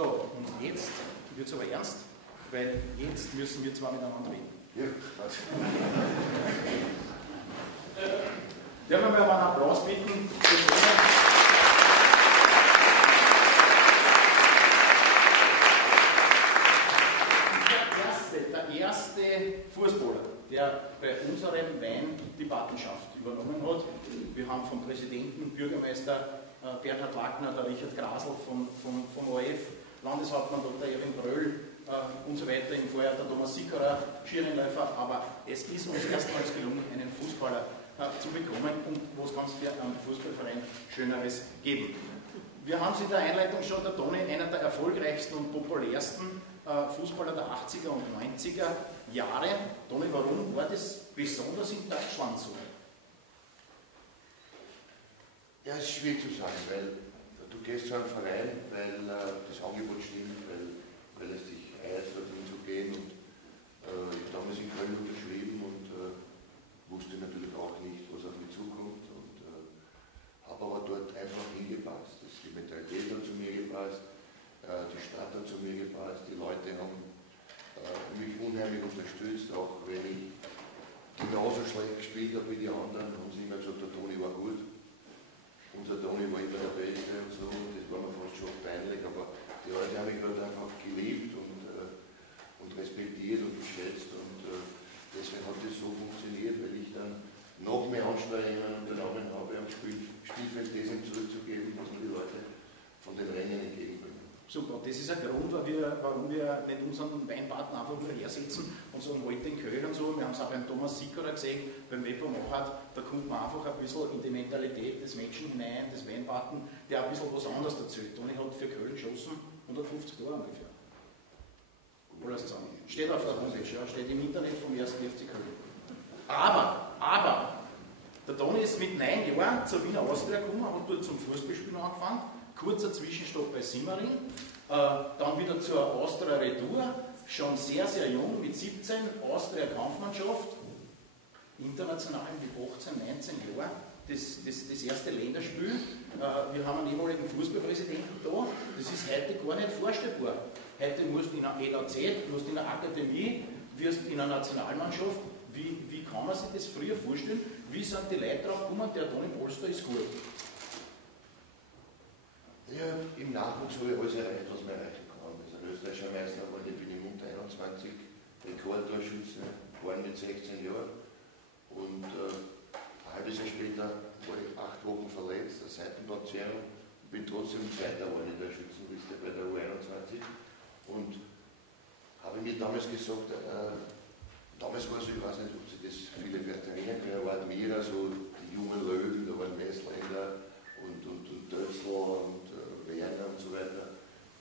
So, und jetzt wird es aber ernst, weil jetzt müssen wir zwar miteinander reden. Ja, was? Darf ich mal um einen Applaus bitten? Der erste Fußballer, der bei unserem Wein die Patenschaft übernommen hat. Wir haben vom Präsidenten, Bürgermeister Bernhard Wagner, der Richard Grasl vom ORF, Landeshauptmann Dr. Erwin Bröll und so weiter, im Vorjahr der Thomas Sickerer, Skirennläufer, aber es ist uns erstmals gelungen, einen Fußballer zu bekommen und was kann es für einen Fußballverein Schöneres geben. Wir haben es in der Einleitung schon, der Toni, einer der erfolgreichsten und populärsten Fußballer der 80er und 90er Jahre. Toni, warum war das besonders in Deutschland so? Ja, es ist schwierig zu sagen, weil du gehst zu einem Verein, weil das Angebot stimmt, weil es dich heißt, dorthin zu gehen. Und ich habe damals in Köln unterschrieben und wusste natürlich auch nicht, was auf mich zukommt. Und habe aber dort einfach hingepasst. Die Mentalität hat zu mir gepasst, die Stadt hat zu mir gepasst, die Leute haben mich unheimlich unterstützt, auch wenn ich genauso schlecht gespielt habe wie die anderen, haben sie immer gesagt, der Toni war gut. Unser Toni war immer der Beste und so, das war mir fast schon peinlich, aber die Leute haben mich halt einfach geliebt und respektiert und geschätzt und deswegen hat das so funktioniert, weil ich dann noch mehr Anstrengungen unternommen habe, am Spielfeld das zurückzugeben, was mir die Leute von den Rennen entgegenbringen. Super, das ist ein Grund, warum wir nicht unseren Weinpartner einfach nur hersetzen und sagen, heute in Köln und so. Wir haben es auch beim Thomas Sickerer gesehen, beim Weber Machat, da kommt man einfach ein bisschen in die Mentalität des Menschen hinein, des Weinpartner, der ein bisschen was anderes erzählt. Toni hat für Köln geschossen, 150 Tore ungefähr. Alles zusammen. Steht auf der Homepage, ja, steht im Internet vom 1. FC Köln. Aber, der Toni ist mit 9 Jahren zur Wiener Austria gekommen, hat dort zum Fußballspielen angefangen. Kurzer Zwischenstopp bei Simmering, dann wieder zur Austria Retour, schon sehr, sehr jung, mit 17, Austria Kampfmannschaft, international mit 18, 19 Jahren, das erste Länderspiel. Wir haben einen ehemaligen Fußballpräsidenten da, das ist heute gar nicht vorstellbar. Heute musst du in einer LAZ, musst in einer Akademie, wirst in einer Nationalmannschaft. Wie kann man sich das früher vorstellen? Wie sind die Leute drauf gekommen, der Toni Polster ist gut? Ja, im Nachwuchs habe ich alles erreicht, was man erreichen kann. Also ein österreichischer Meister war ich, bin ich unter 21, Rekordtorschütze, waren mit 16 Jahren. Und ein halbes Jahr später war ich 8 Wochen verletzt, eine Seitenplatzierung, bin trotzdem Zweiter geworden in der Schützenliste bei der U21. Und habe mir damals gesagt, damals war so, ich weiß nicht, ob Sie das viele vielleicht erinnern können, war Admira, so die jungen Löwen, da waren Messländer und Dötzl und Werner und so weiter.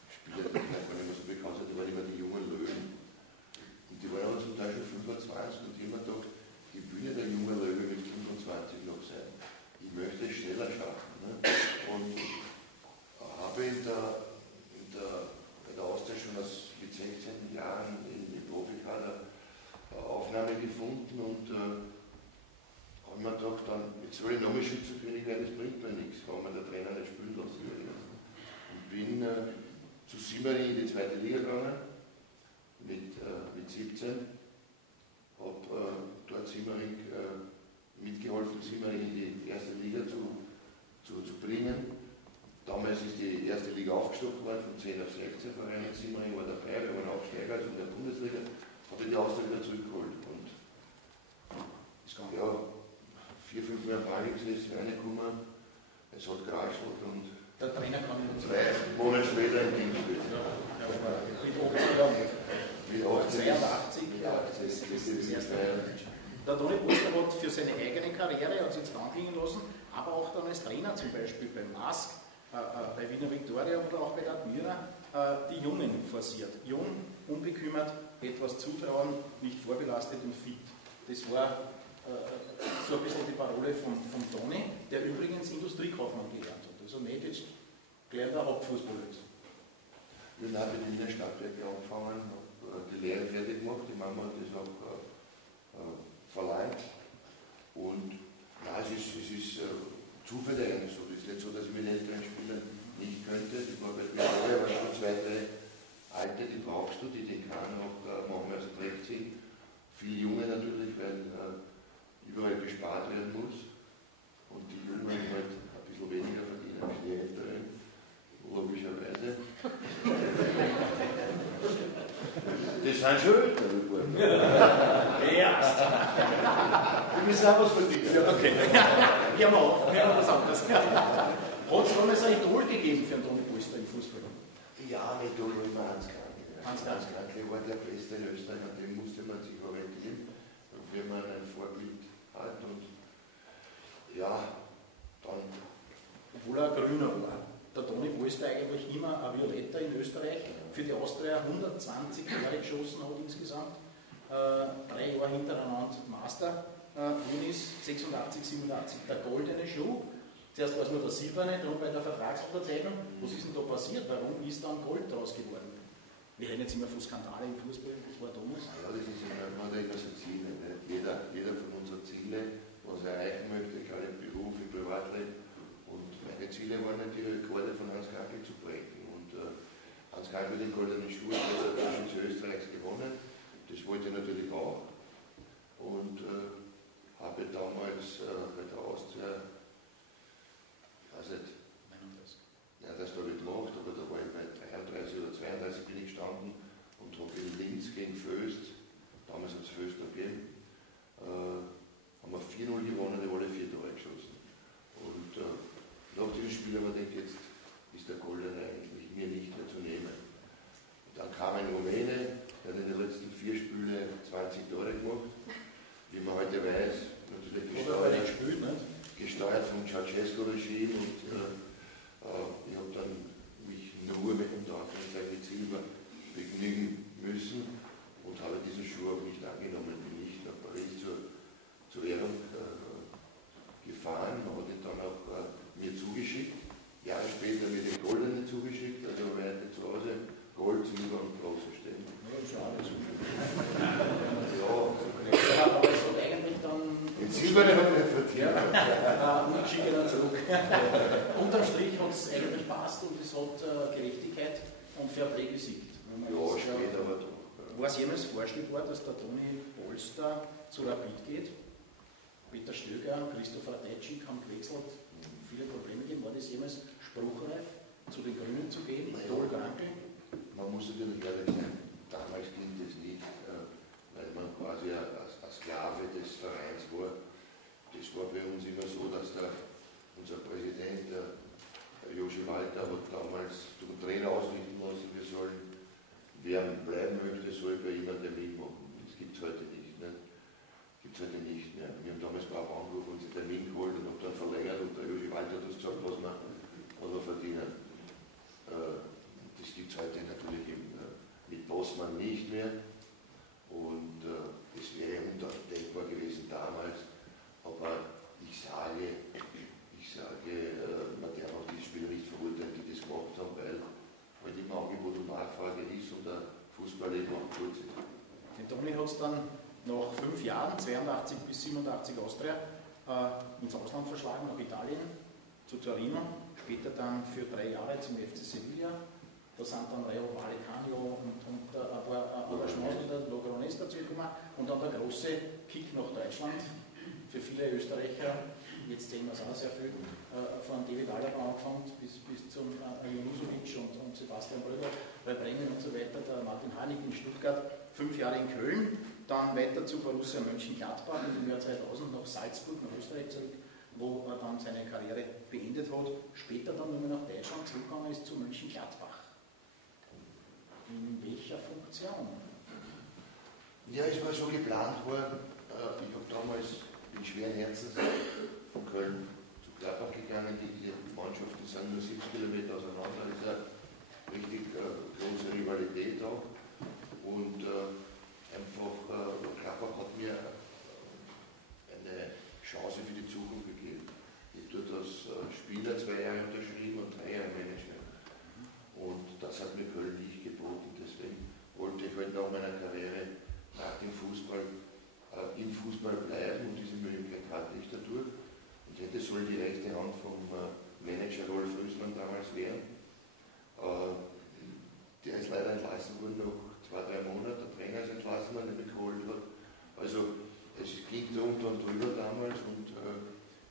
Spieler, die nicht mehr so bekannt sind, die waren immer die jungen Löwen. Und die waren aber zum Teil schon 25 und immer gedacht, die Bühne der jungen Löwen mit 25 noch sein. Ich möchte es schneller schaffen. Ne? Und habe bei der Austria schon mit 16 Jahren im Profikader Aufnahme gefunden und habe mir gedacht, dann, jetzt soll ich nochmal Schützenkönig werden, das bringt mir nichts, kann man der Trainer nicht spielen lassen. Und bin zu Simmering in die zweite Liga gegangen, mit 17, habe dort Simmering mitgeholfen, Simmering in die erste Liga zu bringen. Damals ist die erste Liga aufgestockt worden, von 10 auf 16 Vereine. Simmering war dabei, wir waren Aufsteiger, also in der Bundesliga, habe ich die Austria wieder zurückgeholt. Und ja, 4-5 Mal Panik ist reingekommen, es hat geraschelt und der Trainer kann nicht 3 Monate später im Team spielen. Mit 18 Jahren. Mit 18. 82, ja, das ist das erste Mal. Der Toni Polster hat für seine eigene Karriere, hat sich ins Land hängen lassen, aber auch dann als Trainer zum Beispiel beim ASK, bei Wiener Viktoria oder auch bei der Admira, die Jungen forciert. Jung, unbekümmert, etwas zutrauen, nicht vorbelastet und fit. Das war so ein bisschen die Parole von Toni, der übrigens Industriekaufmann gelernt hat. Also nicht jetzt gleich der Hauptfußballer ist. Ich habe mit Wiener Stadtwerke angefangen, habe die Lehre fertig gemacht, die Mama hat das auch verleiht. Und ja, es ist Zufälle eigentlich so. Es ist nicht so, dass ich mit älteren Spielern nicht könnte. Ich war bei mir, aber schon 2, 3 Leute, die brauchst du, die kann auch machen als Projekt ziehen. Viele Junge natürlich, weil überall gespart werden muss. Und die Jungen halt ein bisschen weniger verdienen als die Älteren, logischerweise. Das sind schon ältere geworden. Ja. Die müssen auch was verdienen. Ja, okay. Hören wir auf, hören wir was anderes. Hat es damals ein Idol gegeben für einen Toni Polster im Fußball? Ja, ein Idol war immer Hans Kranke. Hans Kranke war der Beste in Österreich, an dem musste man sich orientieren. Und wenn man ein Vorbild hat und ja, dann. Obwohl er ein Grüner war. Der Toni Polster eigentlich immer ein Violetter in Österreich, für die Austria 120 Jahre geschossen hat insgesamt, 3 Jahre hintereinander Master ist, 86, 87 der goldene Schuh. Zuerst war es nur der silberne, darum bei der Vertragsunterzeichnung. Was ist denn da passiert? Warum ist dann Gold draus geworden? Wir reden jetzt immer von Skandale im Fußball, das war damals. Ja, das ist immer, man hat immer so Ziele. Nicht? Jeder von uns hat Ziele, was er erreichen möchte, gerade im Beruf, im Privatleben. Und meine Ziele waren nicht, die Rekorde von Hans Kranke zu brechen. Und Hans Kranke hat den goldenen Schuh der Österreichs gewonnen. Das wollte ich natürlich auch. Und habe damals bei der Austria, ich weiß nicht, ja, das habe ich gemacht, aber da war ich bei 33 oder 32 bin ich gestanden und habe in Linz gegen Föst, damals hat es Föst gegeben, haben wir 4-0 gewonnen, die alle 4 Tore geschossen. Und nach diesem Spiel habe ich gedacht, jetzt ist der Goldene eigentlich mir nicht mehr zu nehmen. Und dann kam ein Rumäne, der hat in den letzten 4 Spielen 20 Tore gemacht. Wie man heute weiß, natürlich gesteuert vom Ceausescu-Regime und ich habe dann mich nur mit dem mit Silber begnügen müssen und habe diesen Schuh auch nicht angenommen, bin nicht nach Paris zur Ehrung gefahren, habe ihn dann auch mir zugeschickt. Jahre später mir den goldenen zugeschickt, also wir hatten zu Hause Gold, Silber und Bronze stehen. Ja, aber es hat eigentlich dann. Den Silbernen hat er verdient. Ungeschickener Zug. Unterm Strich hat es eigentlich passt und es hat Gerechtigkeit und Fairplay besiegt. Ja, später aber doch. War es jemals vorstellbar, dass der Toni Polster zu Rapid geht? Peter Stöger, Christoph Ratajczyk haben gewechselt, viele Probleme gegeben. War das jemals spruchreif, zu den Grünen zu gehen? Dol Grankel? Man muss natürlich ehrlich sein, damals ging das nicht, weil man quasi ein Sklave des Vereins war. Das war bei uns immer so, dass unser Präsident, der Joshi Walter, hat damals zum Trainer ausrichten lassen, wir sollen, wer bleiben möchte, soll bei ihm einen Termin machen. Das gibt es heute nicht. Gibt's heute nicht mehr. Wir haben damals bei angerufen und einen Termin geholt und haben dann verlängert und der Joshi Walter hat uns gesagt, was wir verdienen. Das gibt es heute natürlich mit Bossmann nicht mehr. Und es wäre undenkbar gewesen damals, aber ich sage, man darf auch die Spieler nicht verurteilen, die das gemacht haben, weil halt immer Angebot und Nachfrage ist und der Fußball eben auch kurz ist. Den Toni hat es dann nach 5 Jahren, 82 bis 87 Austria, ins Ausland verschlagen, nach Italien, zu Torino, später dann für 3 Jahre zum FC Sevilla. Da sind dann Rayo Vallecano und ein paar Engagements in der Logrones dazu gekommen und dann der große Kick nach Deutschland. Für viele Österreicher, jetzt sehen wir es auch sehr viel, von David Alaba angefangen bis zum Janusovic und Sebastian Bröder bei Bremen und so weiter, der Martin Harnik in Stuttgart, 5 Jahre in Köln, dann weiter zu Borussia Mönchengladbach und im Jahr 2000 nach Salzburg, nach Österreich zurück, wo er dann seine Karriere beendet hat, später dann nur nach Deutschland zurückgegangen ist zu Mönchengladbach. In welcher Funktion? Ja, es war so geplant worden. Ich habe damals in schweren Herzens von Köln zu Gladbach gegangen. Die Mannschaften sind nur 7 Kilometer auseinander. Das ist eine richtig große Rivalität auch. Und einfach Gladbach hat mir eine Chance für die Zukunft gegeben. Ich habe dort als Spieler 2 Jahre unterschrieben und 3 Jahre Manager. Und das hat mir Köln nicht geboten. Deswegen wollte ich halt nach meiner Karriere nach dem Fußball im Fußball bleiben und diese Möglichkeit hatte ich dadurch. Und hätte soll die rechte Hand vom Manager Rolf Rüssmann damals werden. Der ist ist leider entlassen worden nach 2-3 Monaten. Der Trainer ist entlassen worden, der mich geholt hat. Also es ging drunter und drüber damals und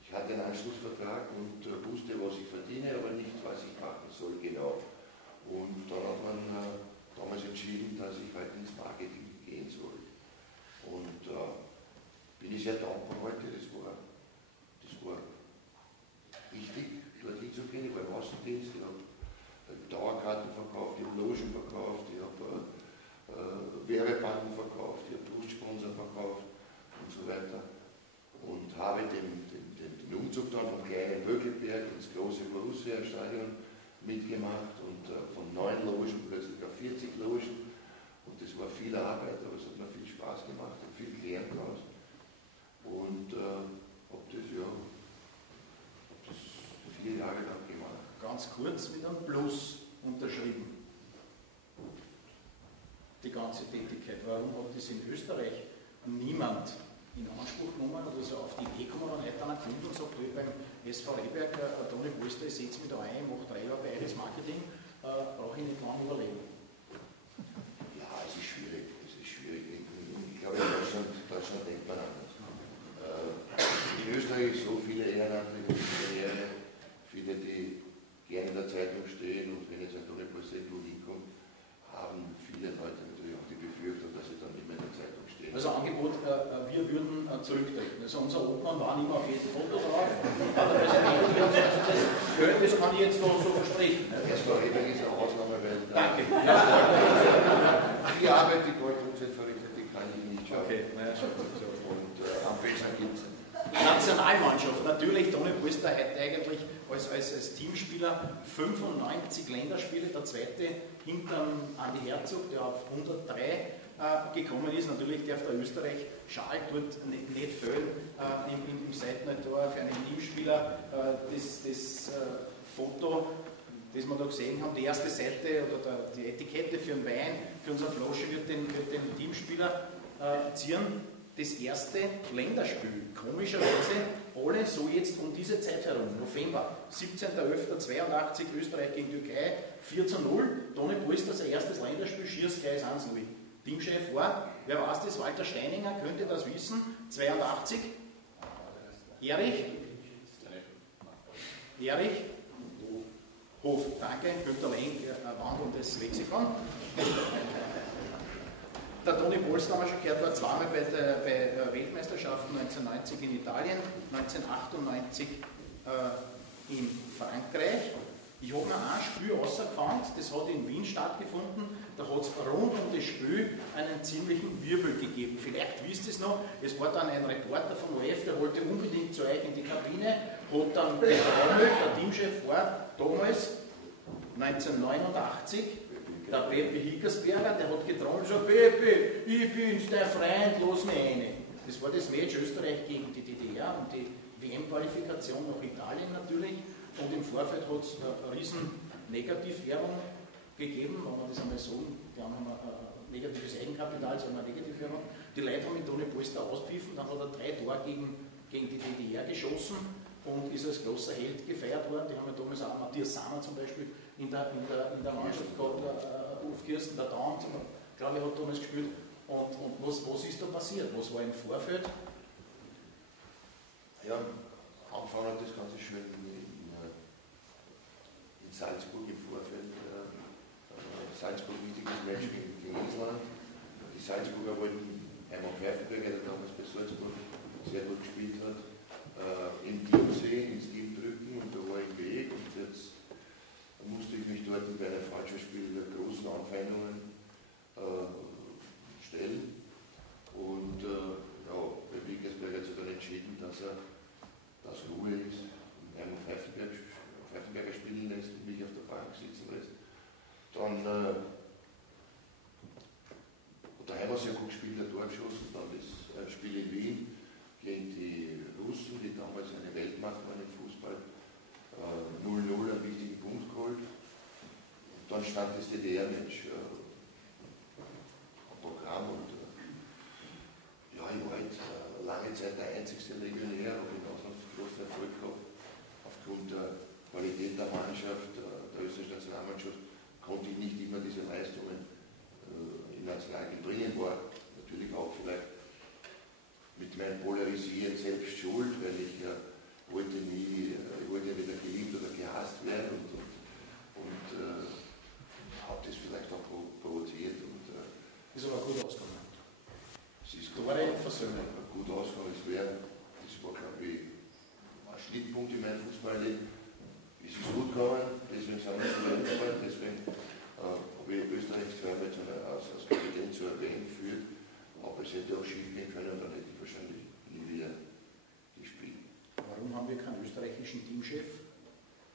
ich hatte einen Anschlussvertrag und wusste, was ich verdiene, aber nicht, was ich machen soll genau. Und dann hat man damals entschieden, dass ich halt ins Marketing gehen soll. Und bin ich sehr dankbar heute, das war wichtig, dorthin zu gehen. Ich war im Außendienst, ich habe Dauerkarten verkauft, ich habe Logen verkauft, ich habe Werbebanden verkauft, ich habe Brustsponsor verkauft und so weiter. Und habe den Umzug dann vom kleinen Mögelberg ins große Borussia-Stadion mitgemacht und von 9 Logen plötzlich auf 40 Logen. Und das war viel Arbeit, aber es hat mir viel Spaß gemacht und viel gelernt daraus. Und habe das 4 Jahre lang gemacht. Ganz kurz mit einem Plus unterschrieben. Die ganze Tätigkeit. Warum hat das in Österreich niemand in Anspruch genommen oder so auf die Idee gekommen, dann hat einer Kunde und sagt, beim SV Rehberg, Toni Polster, ich setze mich da ein, mache 3 Jahre bei Iris Marketing, brauche ich nicht lange überlegen. Ja, es ist schwierig. Ich glaube, in Deutschland denkt man anders. In Österreich so viele ehrenamtliche Funktionäre, viele, die gerne in der Zeitung stehen und wenn jetzt ein Toni Polster irgendwo hinkommt, haben viele Leute natürlich auch die Befürchtung, dass sie dann nicht mehr in der Zeitung stehen. Also Angebot, wir würden zurücktreten. Also unser Obmann war nicht mehr auf jedem Foto drauf. Das kann ich jetzt noch so versprechen. SV Rehberg ist eine Ausnahme, weil Danke. die Arbeit, die dort verrichtet, die kann ich nicht schauen. Okay. Und am besten gibt es. Nationalmannschaft, natürlich, Toni Polster heute eigentlich als Teamspieler 95 Länderspiele, der zweite hinter Andi Herzog, der auf 103 gekommen ist. Natürlich darf der Österreich-Schal dort nicht fehlen im Seitenaltar für einen Teamspieler. Das Foto, das wir da gesehen haben, die erste Seite oder die Etikette für den Wein, für unsere Flasche wird den Teamspieler zieren. Das erste Länderspiel, komischerweise alle so jetzt um diese Zeit herum, November, 17.11.82, Österreich gegen Türkei, 4:0, Toni Polster sein erstes Länderspiel, schießt gleich 1:0. Teamchef war, wer weiß das, Walter Steininger könnte das wissen, 82, Erich, Hof, danke, Günter Lenk, wandelndes Lexikon. Der Toni Polster, haben wir schon gehört, war zweimal bei Weltmeisterschaften, 1990 in Italien, 1998 in Frankreich. Ich habe mir ein Spiel rausgefunden, das hat in Wien stattgefunden, da hat es rund um das Spiel einen ziemlichen Wirbel gegeben. Vielleicht wisst ihr es noch, es war dann ein Reporter vom ORF, der wollte unbedingt zu euch in die Kabine, hat dann getrommelt, der Teamchef war damals 1989, der Pepe Hickersberger, der hat getrommelt und gesagt, Pepe, ich bin's, dein Freund, los mir eine. Das war das Match Österreich gegen die DDR und die WM-Qualifikation nach Italien natürlich. Und im Vorfeld hat es eine riesen Negativwerbung gegeben, wenn man das einmal so, die haben ein negatives Eigenkapital, sondern eine Negativwerbung. Die Leute haben mit Toni Polster auspfiffen, dann hat er 3 Tore gegen die DDR geschossen und ist als großer Held gefeiert worden. Die haben ja damals auch Matthias Sammer zum Beispiel in der Mannschaft gehabt, Ulf Kirsten, der Daum, glaube ich, hat damals gespielt. Und was ist da passiert? Was war im Vorfeld? Ja, angefangen hat das Ganze schön in Salzburg im Vorfeld. Salzburg wichtiges Match gegen Island. Die Salzburger wollten Hermann Pfeifenberger, der damals bei Salzburg sehr gut gespielt hat, im Team sehen, ins Team drücken und da war ich im Weg und jetzt musste ich mich dort bei einem Freundschaftsspiel großen Anfeindungen stellen und der Wiegersberger hat sich dann entschieden, dass Ruhe ist und Hermann Pfeifenberger spielen lässt und mich auf der Bank sitzen lässt. Dann hat der Heimer sehr gut gespielt, ein Tor geschossen, dann das Spiel in Wien gegen die Russen, die damals eine Weltmacht waren im Fußball, 0:0 einen wichtigen Punkt geholt. Und dann stand das DDR-Match am Programm und ich war halt lange Zeit der einzigste Legionär, habe in Ausland großen Erfolg gehabt. Aufgrund der Qualität der Mannschaft, der österreichischen Nationalmannschaft, konnte ich nicht immer diese Leistungen Teamchef,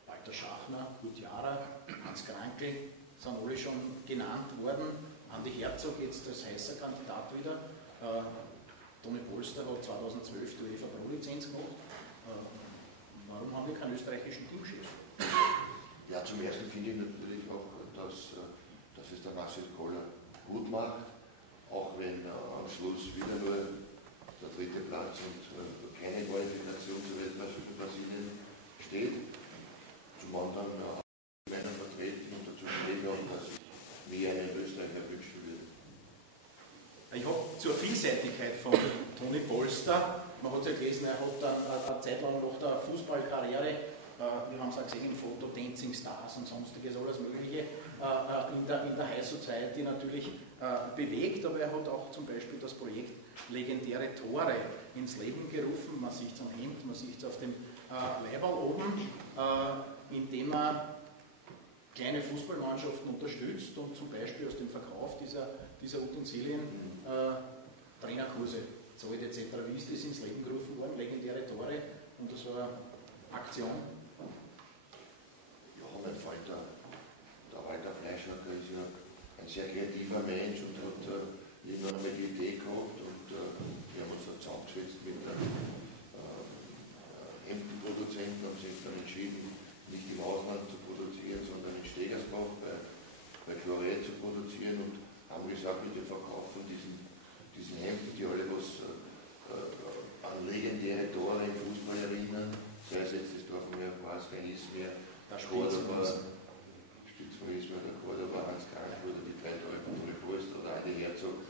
Walter Schachner, Kurt Jara, Hans Krankl, sind alle schon genannt worden. Andi Herzog jetzt als heißer Kandidat wieder. Toni Polster hat 2012 die UEFA Pro-Lizenz gemacht. Warum haben wir keinen österreichischen Teamchef? Ja, zum ersten finde ich natürlich auch, dass es der Marcel Koller gut macht, auch wenn am Schluss wieder nur der dritte Platz und keine Qualifikation zur Weltmeisterschaft in Brasilien steht. Zum anderen meinen vertreten und dazu steht auch, dass ich mir einen Österreicher wünschen würde. Ich habe zur Vielseitigkeit von Toni Polster, man hat es ja gelesen, er hat eine Zeit lang nach der Fußballkarriere, wir haben es auch gesehen im Foto, Dancing Stars und sonstiges, alles Mögliche, in der High Society natürlich bewegt, aber er hat auch zum Beispiel das Projekt Legendäre Tore ins Leben gerufen, man sieht es am Hemd, man sieht es auf dem Leiberl oben, indem er kleine Fußballmannschaften unterstützt und zum Beispiel aus dem Verkauf dieser Utensilien Trainerkurse zahlt etc. Wie ist das ins Leben gerufen worden? Legendäre Tore und das war eine Aktion? Ja, mein Vater, der Walter Fleischhacker, ist ja ein sehr kreativer Mensch und hat irgendwann einmal die Idee gehabt und wir haben uns da zusammengesetzt mit Hemdenproduzenten, haben sich dann entschieden, nicht im Ausland zu produzieren, sondern in Stegersbach bei Chloret zu produzieren und haben gesagt, mit dem Verkauf von diesen Hemden, die alle was an legendäre Tore im Fußball erinnern, sei es jetzt das Tor von Jas Ismir, Cordoba, der Cordoba, Hans Krankl oder die 3 Tore von Toni Polster oder Andi Herzog,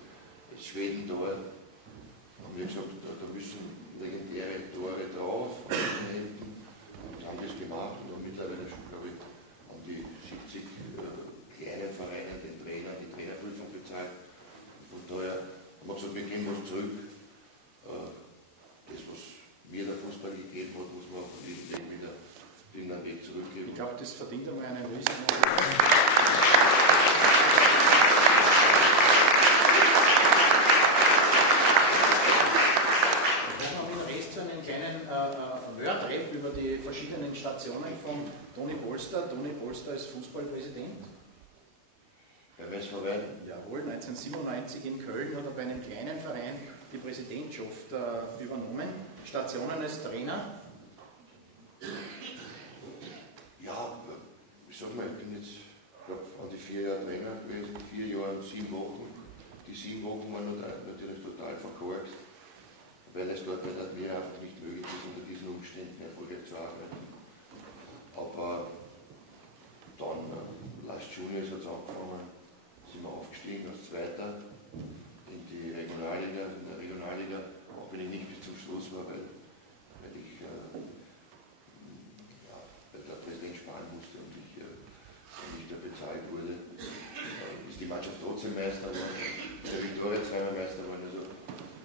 das Schweden-Tor, haben wir gesagt, da müssen legendäre Tore drauf auf den Hemden und haben das gemacht und haben mittlerweile schon, glaube ich, an die 70 kleinen Vereine den Trainer, die Trainerprüfung bezahlt. Von daher haben wir gesagt, wir gehen was zurück. Das, was mir der Fußball gegeben hat, muss man auf diesem Weg wieder irgendeinen Weg zurückgeben. Ich glaube, das verdient einmal einen Riesen. Word-Rap über die verschiedenen Stationen von Toni Polster. Toni Polster ist Fußballpräsident. Bei welchem Verein? Jawohl, 1997 in Köln hat er bei einem kleinen Verein die Präsidentschaft übernommen. Stationen als Trainer. Ja, ich sag mal, ich bin jetzt an die 4 Jahre Trainer gewesen, 4 Jahre und 7 Wochen. Die 7 Wochen waren natürlich total verkorkst, weil es dort bei der Admira nicht möglich ist, unter diesen Umständen erfolgreich zu arbeiten. Aber dann, Last Juniors hat es angefangen, sind wir aufgestiegen als Zweiter in die Regionalliga. In der Regionalliga, auch wenn ich nicht bis zum Schluss war, weil der Präsident sparen musste und ich nicht mehr bezahlt wurde, ist die Mannschaft trotzdem Meister geworden, der Viktoria zweimal Meister geworden. Also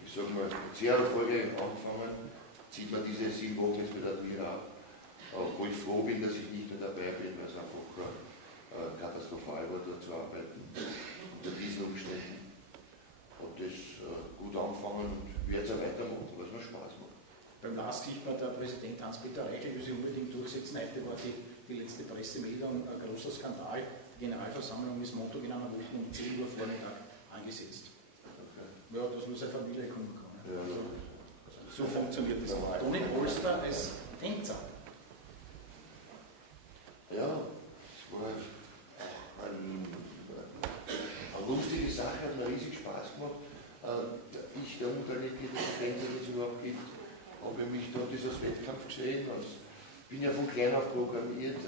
ich sage mal, sehr erfolgreich angefangen, zieht man diese 7 Wochen jetzt mit der Admira ab, wo ich froh bin, dass ich nicht mehr dabei bin, weil es einfach katastrophal war, dort zu arbeiten. Unter diesen Umständen hat das gut angefangen und werde es auch weitermachen, weil es mir Spaß macht. Beim Lars sieht man, der Präsident Hans-Peter Reichel will sich unbedingt durchsetzen. Heute war die letzte Pressemeldung ein großer Skandal. Die Generalversammlung ist Montag in einer Woche um 10 Uhr Vormittag angesetzt. Okay. Ja, dass nur seine Familie kommen kann. Ja. Also, so funktioniert das. Ja. Toni Polster als Tänzer. Ja, es war eine lustige Sache, hat mir riesig Spaß gemacht. Ich, der untalentierte Tänzer, den es überhaupt gibt, habe mich da dieses Wettkampf gesehen. Ich bin ja von klein auf programmiert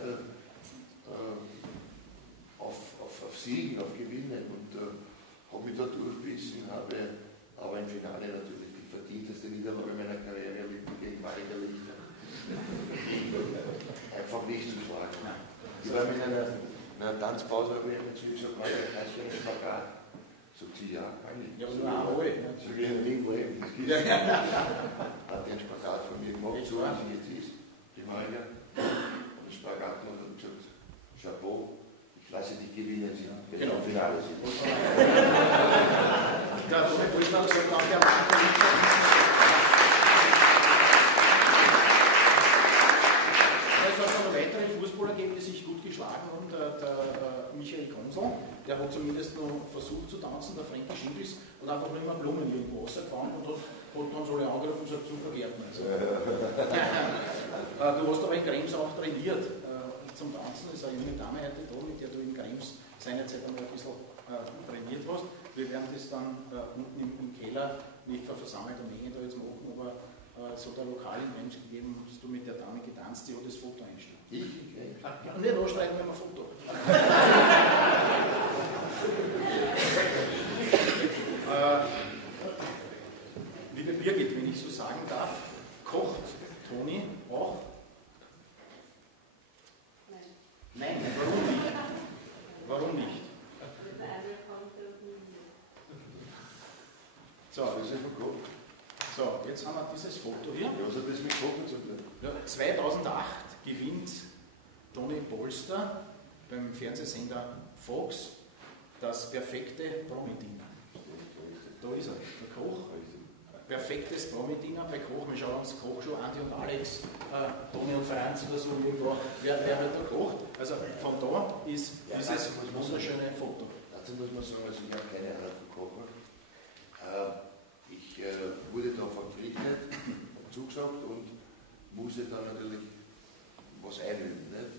auf Siegen, auf Gewinnen und habe mich da durchbissen, habe aber im Finale natürlich die verdienteste Niederlage meiner Karriere erlitten gegen Marika Lichter. Einfach nicht zu schlagen. Ich war mit einer Tanzpause, habe ich mir zu gesagt, hast du einen Spagat? Sagt sie, ja, kann ich. Ja, nur einmal. So wie ein Ding, wo eben das ist. Hat den Spagat von mir gemacht, so wie sie jetzt ist, die Marika. Und den Spagat gemacht und gesagt, Chapeau, ich lasse dich gewinnen, wenn wir im Finale sind. Ja, Toni Polster sagt auch, der Mann Michael Konsel, der hat zumindest noch versucht zu tanzen, der Frankie Schiebis hat einfach nur immer Blumen irgendwo rausgefahren und hat dann so alle angerufen und gesagt, super Gärtner. Also. Du hast aber in Krems auch trainiert zum Tanzen, das ist eine junge Dame heute da, mit der du in Krems seinerzeit einmal ein bisschen trainiert hast. Wir werden das dann unten im Keller nicht für versammelte Menge da jetzt machen, aber es hat ein Lokal in Krems gegeben, hast du mit der Dame getanzt, die hat das Foto eingestellt. Ich? Ja, nicht anstreichen, wir haben ein Foto. Liebe Birgit, wenn ich so sagen darf, kocht Toni auch? Nein, warum nicht? Warum nicht? So, so, jetzt haben wir dieses Foto hier. Was hat das mit Kochen zu tun? Ja, 2008 gewinnt Toni Polster beim Fernsehsender Fox das perfekte Promi-Dinner. Da ist er, der Koch. Perfektes Promi-Dinner bei Koch. Wir schauen uns Kochshow, Andi und Alex, Toni und Franz oder so irgendwo, wer halt da kocht. Also von da ist dieses wunderschöne Foto. Dazu muss man sagen, also ich habe keine Ahnung von Kochen. Ich wurde da verpflichtet, zugesagt und musste dann natürlich was einüben. Nicht?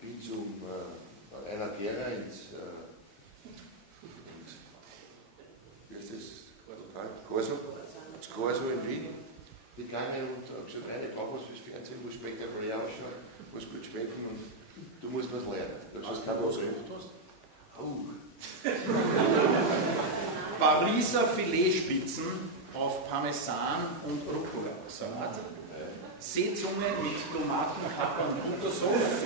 Bin zum Rainer Gera ins wie heißt das? Corso in Wien gegangen und habe gesagt, nein, ich brauche was fürs Fernsehen, muss spektakulär ausschauen, muss gut schmecken und du musst was lernen. Hast du was gemacht? Pariser Filetspitzen auf Parmesan und Rucola-Salat. Seezunge mit Tomaten, Hacker und Buttersauce.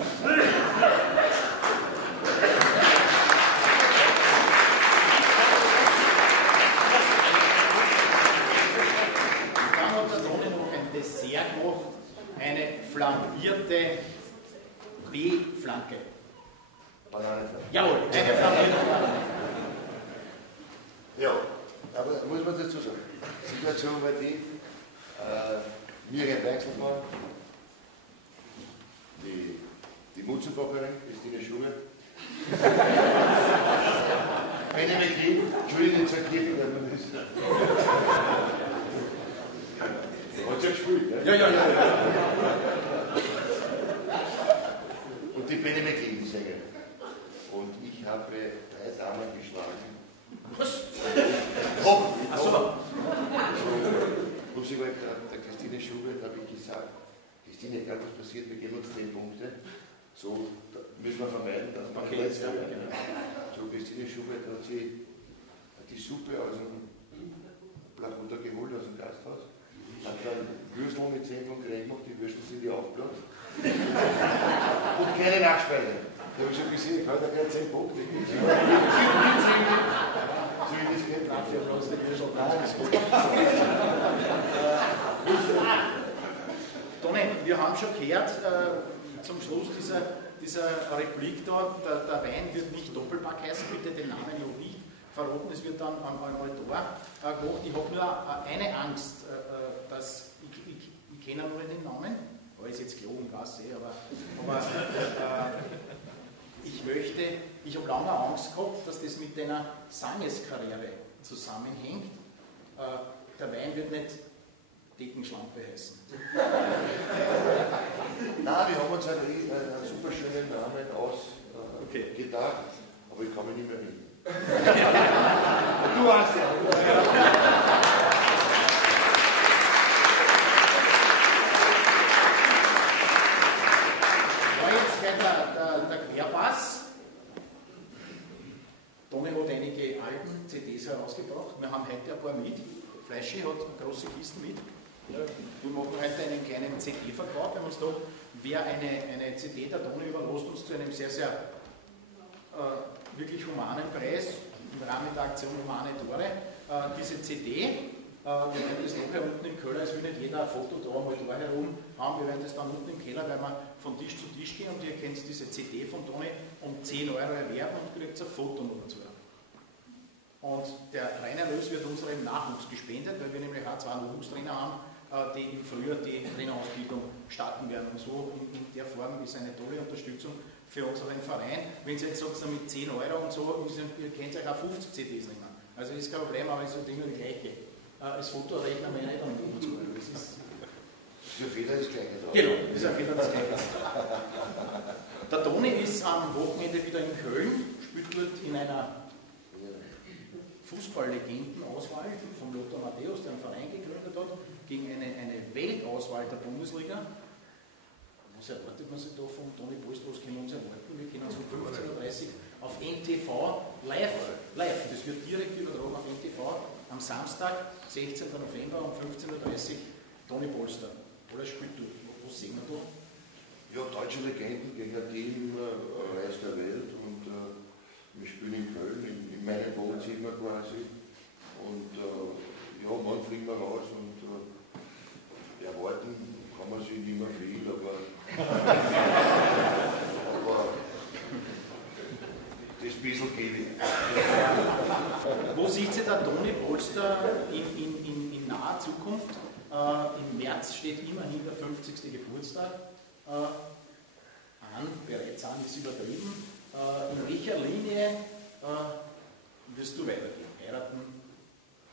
Und dann hat der Toni noch ein Dessert gemacht, eine flambierte B-Flanke. Bananenflanke. Jawohl, eine flambierte Banane. Ja, aber muss man dazu sagen, die Situation war die, Miriam Weixelmann, die Mutzenbackerin, Christine Schuhe, Benjamin Krieg, Entschuldigung, zur Kirche, wenn man das. Hat ja gespielt, ne? Ja. Und die Benjamin Krieg, die Sängerin. Und ich habe 3 Damen geschlagen. Was? Koch! Achso. Und sie war der Christine Schubert, habe ich gesagt, Christine, egal was passiert, wir geben uns 10 Punkte. So müssen wir vermeiden, dass man letzter werden. So, Christine Schubert hat sie die Suppe aus dem Blach runtergeholt, aus dem Gasthaus, hat dann Würstel mit 10 von Creme gemacht, die Würstel sind ja aufgeblatt. Und keine Nachspeise. Da habe ich schon gesehen, ich kann da gerade 10 Punkte geben. Toni, wir haben schon gehört, zum Schluss dieser Replik da, der Wein wird nicht Doppelpack heißen, bitte den Namen noch nicht verraten, es wird dann einmal da gemacht. Ich habe nur eine Angst, dass ich kenne nur den Namen, aber ist jetzt gelogen, weiß ich, aber ich habe lange Angst gehabt, dass das mit deiner Sangeskarriere zusammenhängt. Der Wein wird nicht Deckenschlampe heißen. Nein, wir haben uns einen super schönen Namen ausgedacht, aber ich kann mich nicht mehr hin. Du hast ja. Der Querpass. Toni hat einige Alben, CDs herausgebracht. Wir haben heute ein paar mit. Fleischi hat große Kisten mit. Wir machen heute einen kleinen CD-Verkauf. Wir haben uns gedacht, wer eine CD der Toni überlässt uns zu einem sehr, sehr wirklich humanen Preis, im Rahmen der Aktion Humane Tore, diese CD. Wir werden das nachher unten im Keller, es will nicht jeder ein Foto da mal da herum haben, wir werden das dann unten im Keller, weil wir von Tisch zu Tisch gehen und ihr könnt diese CD von Toni um 10 € erwerben und kriegt ein Foto noch dazu. Und der Reinerlös wird unserem Nachwuchs gespendet, weil wir nämlich auch 2 Nachwuchstrainer haben, die im Frühjahr die Trainerausbildung starten werden. Und so in der Form ist eine tolle Unterstützung für unseren Verein. Wenn Sie jetzt sagt, mit 10 Euro und so, ihr könnt euch auch 50 CDs nehmen. Also das ist kein Problem, aber es ist immer die gleiche. Das Foto rechnen wir nicht an 100 Euro. Das ist für Feder das Gleiche. Genau, das ist auch wieder das Gleiche. Der Toni ist am Wochenende wieder in Köln, spielt dort in einer Fußballlegenden-Auswahl von Lothar Matthäus, der einen Verein gegründet hat, gegen eine Weltauswahl der Bundesliga. Was erwartet man sich da von Toni Polster? Was können wir uns erwarten? Wir können uns um 15.30 Uhr auf NTV live, das wird direkt übertragen auf NTV am Samstag, 16. November um 15.30 Uhr, Toni Polster. Oder spielt du? Was sehen wir da? Ja, deutsche Legenden gegen ein Team Reis der Welt und wir spielen in Köln, in meinem Wohnzimmer quasi. Und ja, morgen fliegen wir raus und erwarten kann man sich nicht mehr viel, aber das bisschen gebe ich. Wo sieht sich der Toni Polster in naher Zukunft? Im März steht immerhin der 50. Geburtstag an, bereits an ist übertrieben. In welcher Linie wirst du weitergehen? Heiraten?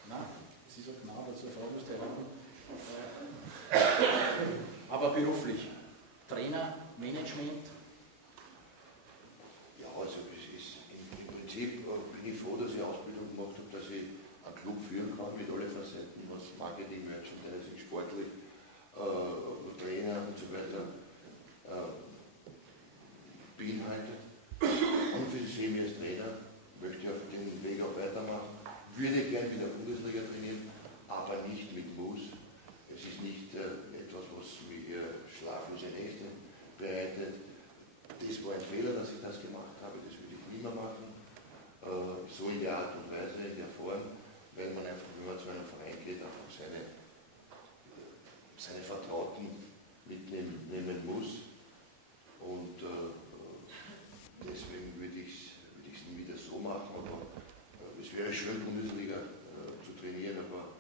Nein, sie sagt nein, dazu Frau wirst du heiraten. Aber beruflich? Trainer, Management? Ja, also es ist im Prinzip bin ich froh, dass ich Ausbildung gemacht habe, dass ich einen Club führen kann mit allen Facetten, was Marketing, Merchandising, sportlich, Trainer und so weiter beinhaltet. Und für die sehe ich als Trainer, möchte ich auf den Weg auch weitermachen. Würde gern wieder Bundesliga trainieren, aber nicht mit Muss. Es ist nicht etwas, was mir schlaflose Nächte bereitet. Das war ein Fehler, dass ich das gemacht habe, das würde ich nicht mehr machen. So in der Art und Weise, in der Form, weil man einfach, wenn man zu einem Verein geht, einfach seine Vertrauten mitnehmen muss. Und deswegen würde ich es nie wieder so machen, aber es wäre schön, Bundesliga zu trainieren, aber